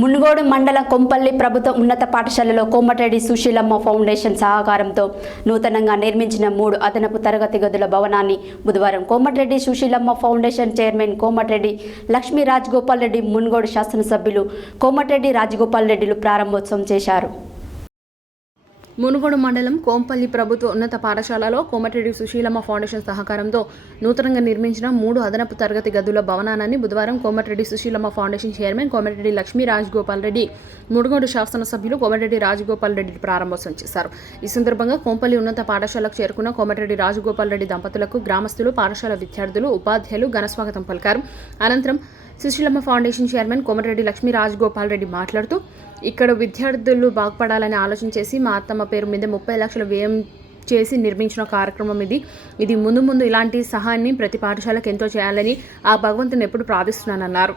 మునుగోడు మండలం కొంపల్లి ప్రభుత్వ ఉన్నత పాఠశాలలో కోమటిరెడ్డి సుశీలమ్మ ఫౌండేషన్ సహకారంతో నూతనంగా నిర్మించిన 3 అదనపు తరగతి గదుల భవనాన్ని బుధవారం కోమటిరెడ్డి సుశీలమ్మ ఫౌండేషన్ చైర్మన్ కోమటిరెడ్డి లక్ష్మీ రాజగోపాల్ రెడ్డి, మునుగోడు శాసనసభ్యులు కోమటిరెడ్డి రాజగోపాల్ రెడ్డిలు ప్రారంభోత్సవం చేశారు. మునుగోడు మండలం కోంపల్లి ప్రభుత్వ ఉన్నత పాఠశాలలో కోమటిరెడ్డి సుశీలమ్మ ఫౌండేషన్ సహకారంతో నూతనంగా నిర్మించిన 3 అదనపు తరగతి గదుల భవనాన్ని బుధవారం కోమటిరెడ్డి సుశీలమ్మ ఫౌండేషన్ చైర్మన్ కోమటిరెడ్డి లక్ష్మీ రాజగోపాల్ రెడ్డి, మునుగోడు శాసనసభ్యులు కోమటిరెడ్డి రాజగోపాల్ రెడ్డి ప్రారంభోత్సవం చేశారు. ఈ సందర్భంగా కోంపల్లి ఉన్నత పాఠశాలకు చేరుకున్న కోమటిరెడ్డి రాజగోపాల్ రెడ్డి దంపతులకు గ్రామస్తులు, పాఠశాల విద్యార్థులు, ఉపాధ్యాయులు ఘనస్వాగతం పలికారు. అనంతరం సుశీలమ్మ ఫౌండేషన్ చైర్మన్ కోమటిరెడ్డి లక్ష్మీ రాజగోపాల్ రెడ్డి మాట్లాడుతూ, ఇక్కడ విద్యార్థులు బాగుపడాలని ఆలోచన చేసి మా అత్తమ్మ పేరు మీద 30 లక్షల వ్యయం చేసి నిర్మించిన కార్యక్రమం ఇది ముందు ఇలాంటి సహాయాన్ని ప్రతి పాఠశాలకు ఎంతో చేయాలని ఆ భగవంతుని ఎప్పుడు ప్రార్థిస్తున్నానన్నారు.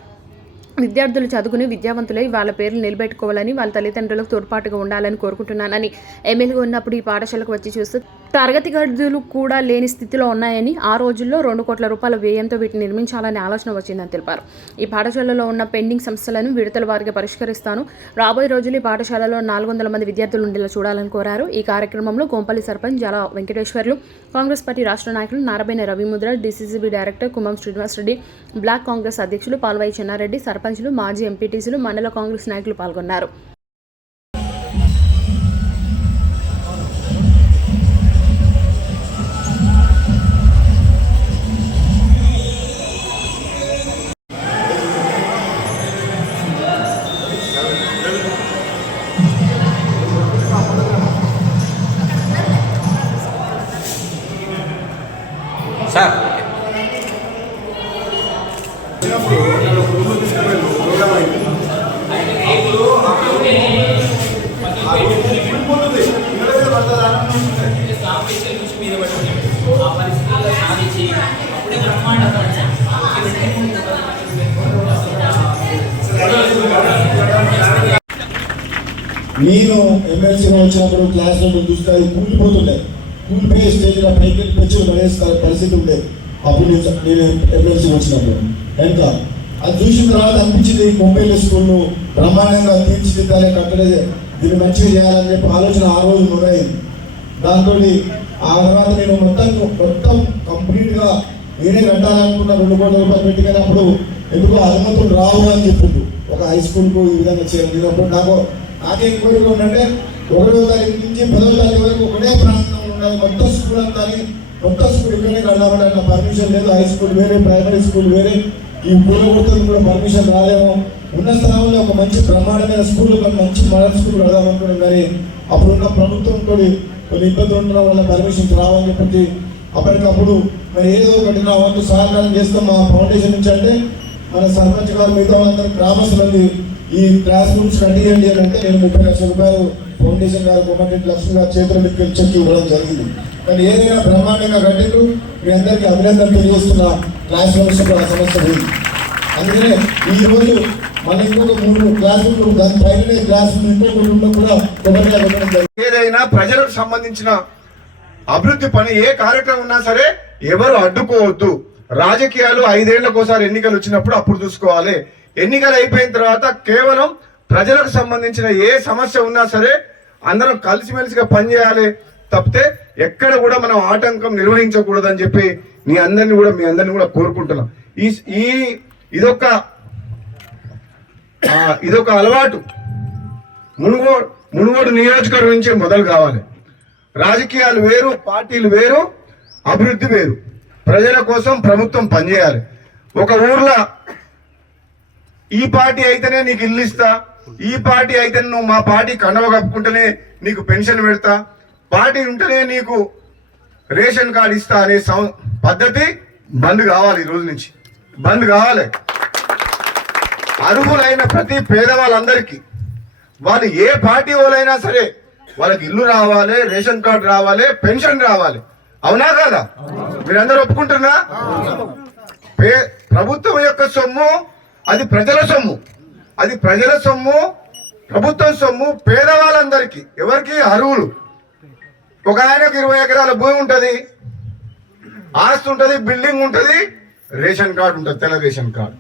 విద్యార్థులు చదువుకుని విద్యావంతులై వాళ్ళ పేర్లు నిలబెట్టుకోవాలని, వాళ్ళ తల్లిదండ్రులకు తోడ్పాటుగా ఉండాలని కోరుకుంటున్నానని, ఎమ్మెల్యేగా ఉన్నప్పుడు ఈ పాఠశాలకు వచ్చి చూస్తూ తరగతి గదులు కూడా లేని స్థితిలో ఉన్నాయని, ఆ రోజుల్లో 2 కోట్ల రూపాయల వ్యయంతో వీటిని నిర్మించాలనే ఆలోచన వచ్చిందని తెలిపారు. ఈ పాఠశాలలో ఉన్న పెండింగ్ సమస్యలను విడతల వారీగా పరిష్కరిస్తాను. రాబోయే రోజులు ఈ పాఠశాలలో 400 మంది విద్యార్థులు ఉండేలా చూడాలని కోరారు. ఈ కార్యక్రమంలో కోంపల్లి సర్పంచ్ జల వెంకటేశ్వర్లు, కాంగ్రెస్ పార్టీ రాష్ట్ర నాయకులు Narabaina Ravimudra, DCCB director Kummam Srinivas Reddy, block Congress అధ్యక్షులు పాల్వాయి చెన్నారెడ్డి, సర్పంచ్లు, మాజీ ఎంపీటీసీలు, మండల కాంగ్రెస్ నాయకులు పాల్గొన్నారు. సార్ నేను ఎమ్మెల్సీగా వచ్చినప్పుడు క్లాస్ రూమ్ చూస్తే కూలిపోతుండే, కూలిపోయే స్టేజ్లో పైకి పెంచులు పడేసే పరిస్థితి ఉండే. అప్పుడు నేను ఎమ్మెల్సీ వచ్చినప్పుడు ఎంత అది చూసిన తర్వాత అనిపించింది, కొంపల్లి స్కూల్ను బ్రహ్మాండంగా తీర్చిదిద్దాలి, కట్టడే దీన్ని మంచిగా చేయాలని చెప్పి ఆలోచన ఆ రోజు మొదలైంది. దాంతో ఆ తర్వాత నేను మొత్తం కంప్లీట్గా నేనే కట్టాలనుకున్న 2 కోట్ల రూపాయలు పెట్టుకున్నప్పుడు ఎందుకో అనుమతులు రావు అని చెప్పిండు. ఒక హై స్కూల్కు ఈ విధంగా చేయాలి. అప్పుడు నాకేం కోరిక ఉందంటే 1వ తారీఖు నుంచి 10వ తారీఖు వరకు ఒకటే ప్రాంతంలో ఉండాలి, మొత్తం స్కూల్ అంతా మొత్తం స్కూల్ ఇక్కడే కట్టాలంటే నాకు పర్మిషన్ లేదు. హై స్కూల్ వేరే, ప్రైమరీ స్కూల్ వేరే, ఈ పూలగుర్తలకు కూడా పర్మిషన్ రాలేమో. ఉన్న స్థలంలో ఒక మంచి బ్రహ్మాండమైన స్కూల్, మంచి మోడల్ స్కూల్ కడదామనుకున్నాం. కానీ అప్పుడున్న ప్రభుత్వంతో కొన్ని ఇబ్బందులు ఉండడం వల్ల పర్మిషన్స్ రావని చెప్పి అప్పటికప్పుడు మరి ఏదో ఒకటి నా వంతు సహకారం చేస్తాం మా ఫౌండేషన్ నుంచి. అంటే మన సర్పంచ్ గారు మిగతా అందరూ గ్రామస్తులంది ఈ క్లాస్ రూమ్స్ కట్టియండి అని అంటే నేను 30 లక్షల రూపాయలు ఫౌండేషన్ గారు కోమటిరెడ్డి లక్ష్మీ గారు చేతుల మీదకి చెక్ ఇవ్వడం జరిగింది. కానీ ఏదైనా బ్రహ్మాండంగా కట్టిండ్రు. మీ అందరికీ అభినందనలు తెలియజేస్తున్న క్లాస్ రూమ్స్ కూడా సమస్య ఉంది. అందుకనే ఈరోజు మళ్ళీ ఇంకొక 3 క్లాస్ రూమ్లు, దాని పైన క్లాస్ రూమ్ ఇంకొక రూమ్లో కూడా ఏదైనా ప్రజలకు సంబంధించిన అభివృద్ధి పని ఏ కార్యక్రమం ఉన్నా సరే ఎవరు అడ్డుకోవద్దు. రాజకీయాలు 5 ఏళ్లకోసారి ఎన్నికలు వచ్చినప్పుడు అప్పుడు చూసుకోవాలి. ఎన్నికలు అయిపోయిన తర్వాత కేవలం ప్రజలకు సంబంధించిన ఏ సమస్య ఉన్నా సరే అందరం కలిసిమెలిసిగా పనిచేయాలి తప్పితే ఎక్కడ కూడా మనం ఆటంకం నిర్వహించకూడదని చెప్పి మీ అందరిని కూడా కోరుకుంటున్నాం. ఇదొక అలవాటు మునుగోడు నియోజకవర్గం నుంచి మొదలు కావాలి. రాజకీయాలు వేరు, పార్టీలు వేరు, అభివృద్ధి వేరు. ప్రజల కోసం ప్రభుత్వం పనిచేయాలి. ఒక ఊర్లో ఈ పార్టీ అయితేనే నీకు ఇల్లు ఇస్తా, ఈ పార్టీ అయితే నువ్వు మా పార్టీ కండవ కప్పుకుంటేనే నీకు పెన్షన్ పెడతా, పార్టీ ఉంటేనే నీకు రేషన్ కార్డు ఇస్తా అనే పద్ధతి బంద్ కావాలి. ఈ రోజు నుంచి బంద్ కావాలి. అర్హులైన ప్రతి పేదవాళ్ళందరికీ వాళ్ళు ఏ పార్టీ వాళ్ళైనా సరే వాళ్ళకి ఇల్లు రావాలి, రేషన్ కార్డు రావాలి, పెన్షన్ రావాలి. అవునా కాదా? మీరందరూ ఒప్పుకుంటున్నా? ప్రభుత్వం యొక్క సొమ్ము అది ప్రజల సొమ్ము, ప్రభుత్వం సొమ్ము పేదవాళ్ళందరికీ. ఎవరికి? అర్హులు. ఒక ఆయనకు 20 ఎకరాల భూమి ఉంటుంది, ఆస్తి ఉంటుంది, బిల్డింగ్ ఉంటుంది, రేషన్ కార్డు ఉంటుంది, తెల్ల రేషన్ కార్డు.